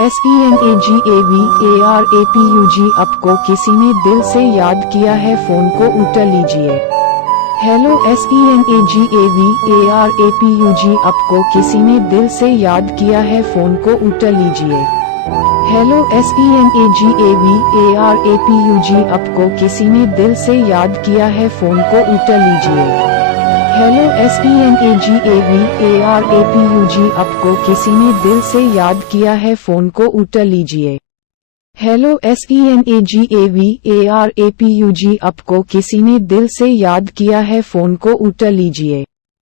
SENAGAVARAPUG आपको किसी ने दिल से याद किया है, फोन को उठा लीजिए। हेलो SENAGAVARAPUG आपको किसी ने दिल से याद किया है, फोन को उठा लीजिए। हेलो SENAGAVARAPUG आपको किसी ने दिल से याद किया है, फोन को उठा लीजिए। हेलो SENAGAVARAPUG आपको किसी ने दिल से याद किया है, फोन को उठा लीजिए। हेलो SENAGAVARAPUG आपको किसी ने दिल से याद किया है, फोन को उठा लीजिए।